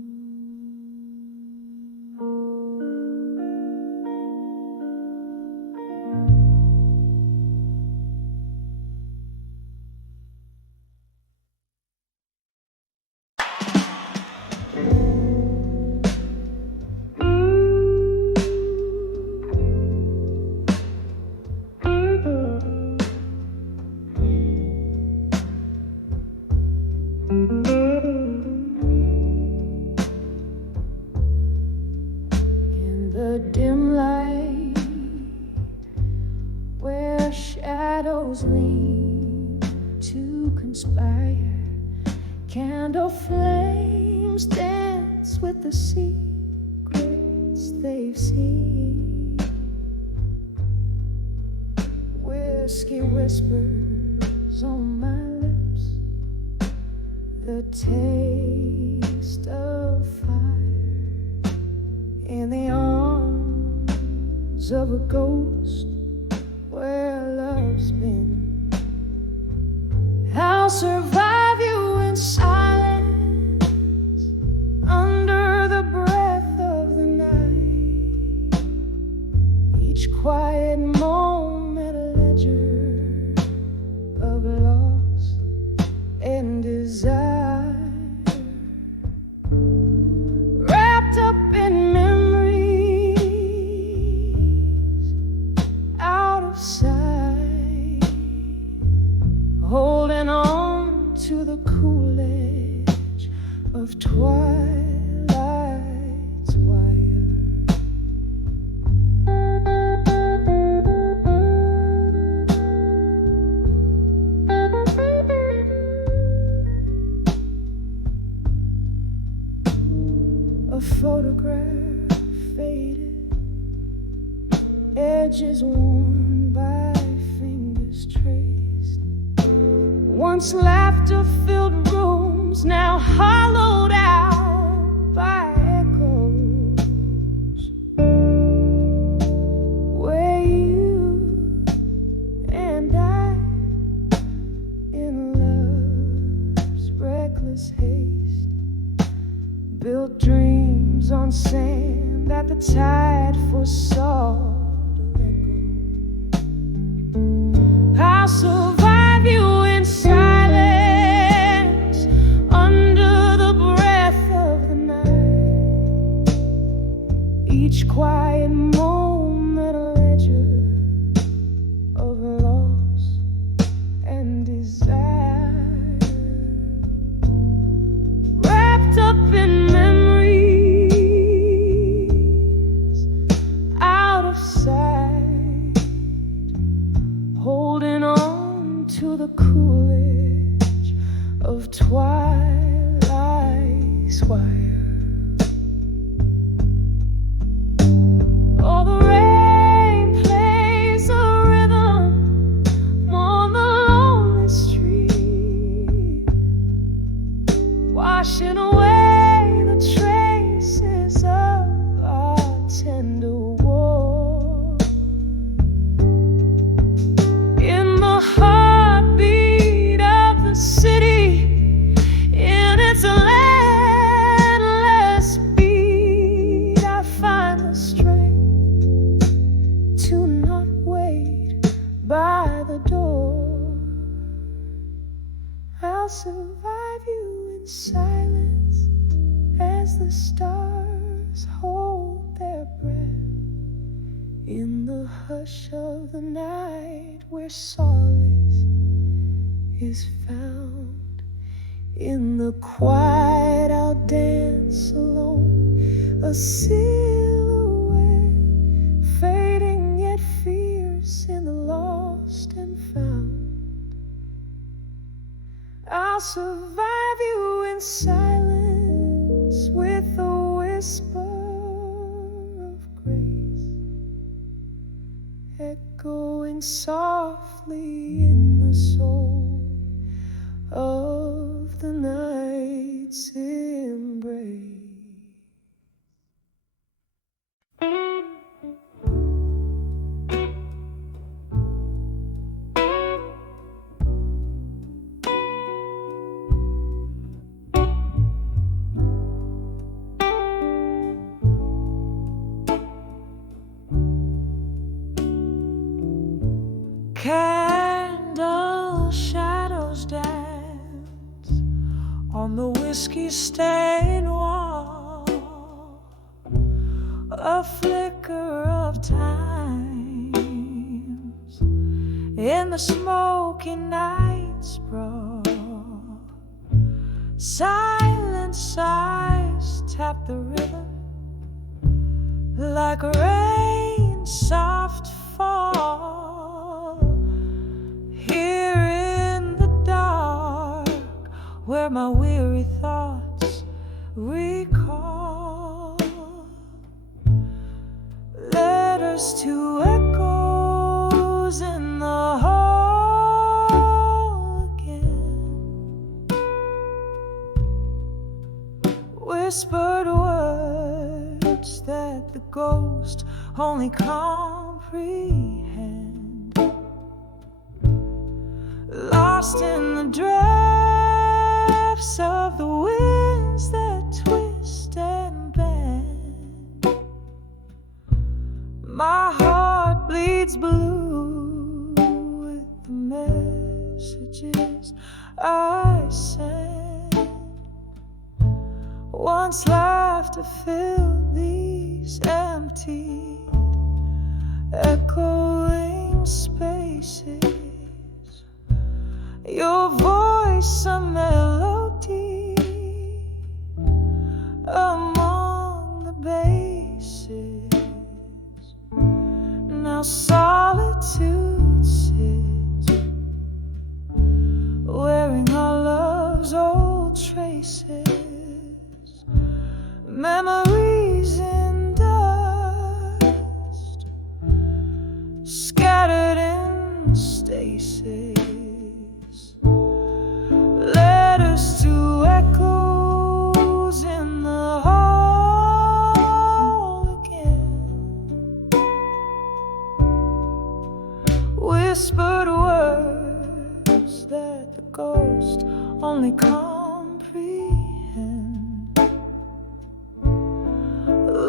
In the dim light where shadows lean to conspire, candle flames dance with the secret they've seen. Whiskey whispers on my lips, the taste of fire in the arms of a ghost where love's been. I'll survive you in silence under the breath of the night. Each quiet moment a ledger of loss and desire, wrapped up in memories out of sight, holding on to the cool edge of twilight's wire. A photograph faded, edges worn by fingers traced. Once laughter-filled rooms, now hollowed out by echoes, where you and I, in love's reckless haste, built dreams on sand that the tide foresaw to let go. I'll survive you in silence under the breath of the night. Each quiet moment a ledger of loss and desire, wrapped up in memories out of sight, holding on to the cool edge of twilight's wire. Oh, the rain plays a rhythm on the lonely street, washing away the traces of our tender war. In the heartbeat of the city, in its endless beat, I find the strength to not wait by the door. I'll survive you in silence as the stars hold their breath, in the hush of the night where solace is found. In the quiet I'll dance alone, a silhouette fading yet fierce in the lost and found. I'll survive you in silence with a whisper of grace, echoing softly in the soul of the night's embrace. Candle shadows dance on the whiskey-stained wall, a flicker of times in the smoky night's brawl. Silent sighs tap the rhythm like rain soft fall. Here in the dark, where my weary thoughts recall, Letters to echoes in the hall again. Whispered words that the ghost only comprehend. Lost in the drafts of the winds that twist and bend. My heart bleeds blue with the messages I send. Once laughter filled these empty, echoing spaces. Your voice a melody among the bases. Now solitude sits, wearing our love's old traces. Memories in dust, scattered in stasis. Letters to echoes in the hall again. Whispered words that the ghost only comprehend.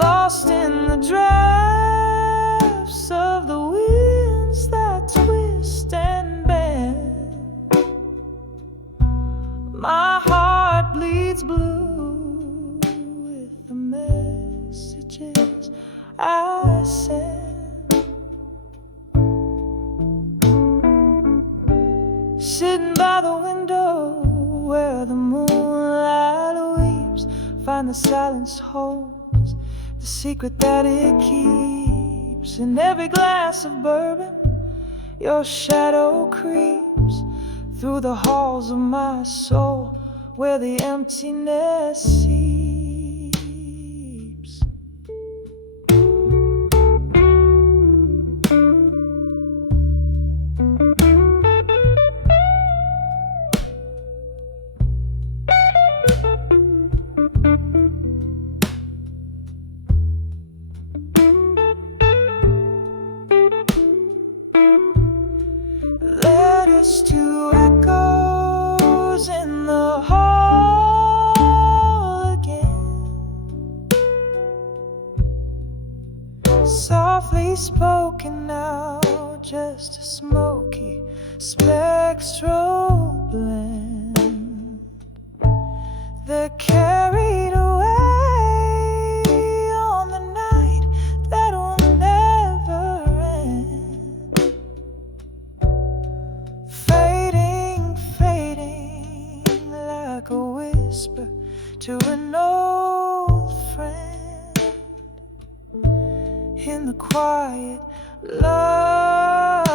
Lost in the drafts of the winds that twist and bend. My heart bleeds blue with the messages I send. Sitting by the window where the moonlight weeps, find the silence holds the secret that it keeps. In every glass of bourbon, your shadow creeps through the halls of my soul where the emptiness seeps. Letters to echoes in the hall again. Softly spoken now, just a smoky spectral blend. They're carried away on the night that will never end. Fading, fading like a whisper to an old friend. In the quiet love,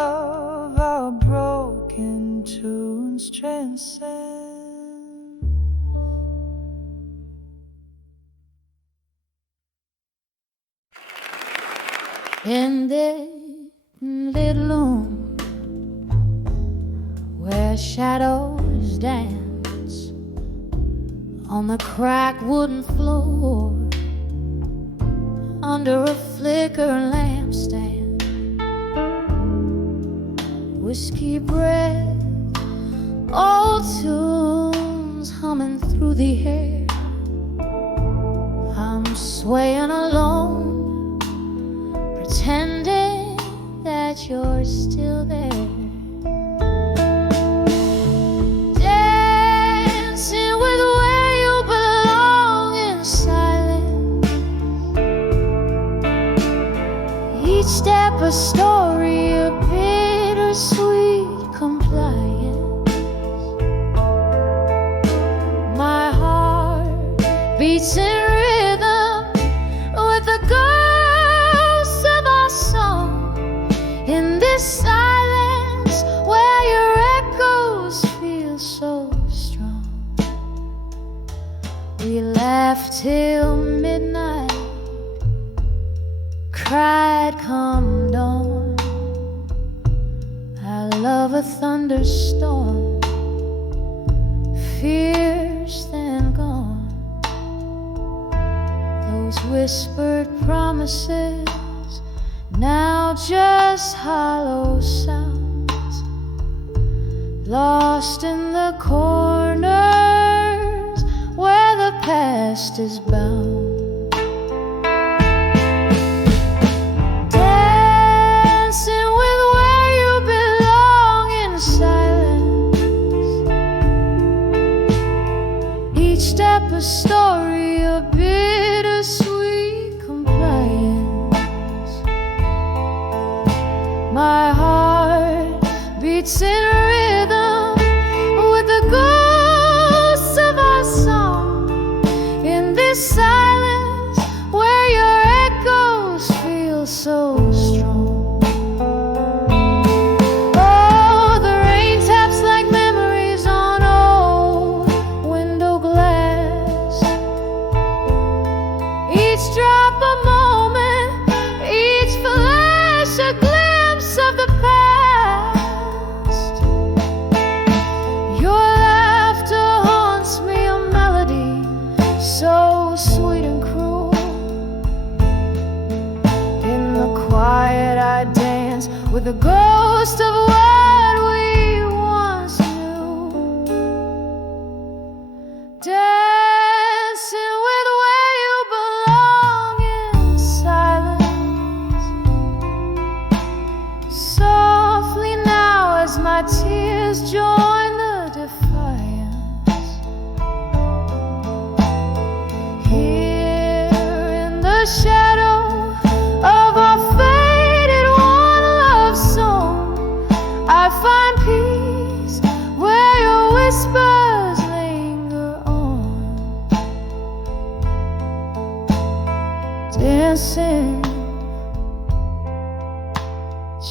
our broken tunes transcend. In this little room where shadows dance on the cracked wooden floor under a flickering lampstand, whiskey breath, old tunes humming through the air. I'm swaying alone, pretending that you're still there. Dancing with where you belong in silence. Each step a story, a bittersweet compliance. My heart beats in rhythm with the ghosts of our song. In this silence where your echoes feel so strong. We laugh till midnight, cried, "Come dawn, I love a thunderstorm, fierce then gone. Those whispered promises, now just hollow sounds, lost in the corners where the past is bound. Dancing with where you belong in silence, each step a story, a bittersweet compliance. My heart beats in rhythm with the ghosts of our song, in this silence where your echoes feel so strong. Oh, the rain taps like memories on old window glass, each drop a moment, each flash a glimpse of the past. Your laughter haunts me, a melody so sweet and cruel. In the quiet I dance with the ghost of what we once knew. Dancing with where you belong in silence, softly now as my tears join the defiance. Here in the shadow of our faded one love song, I find peace where your whispers linger on. Dancing,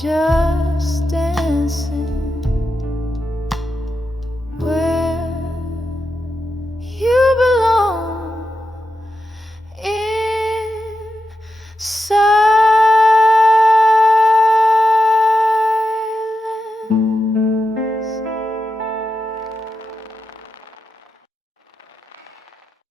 just dancing where you belong in silence.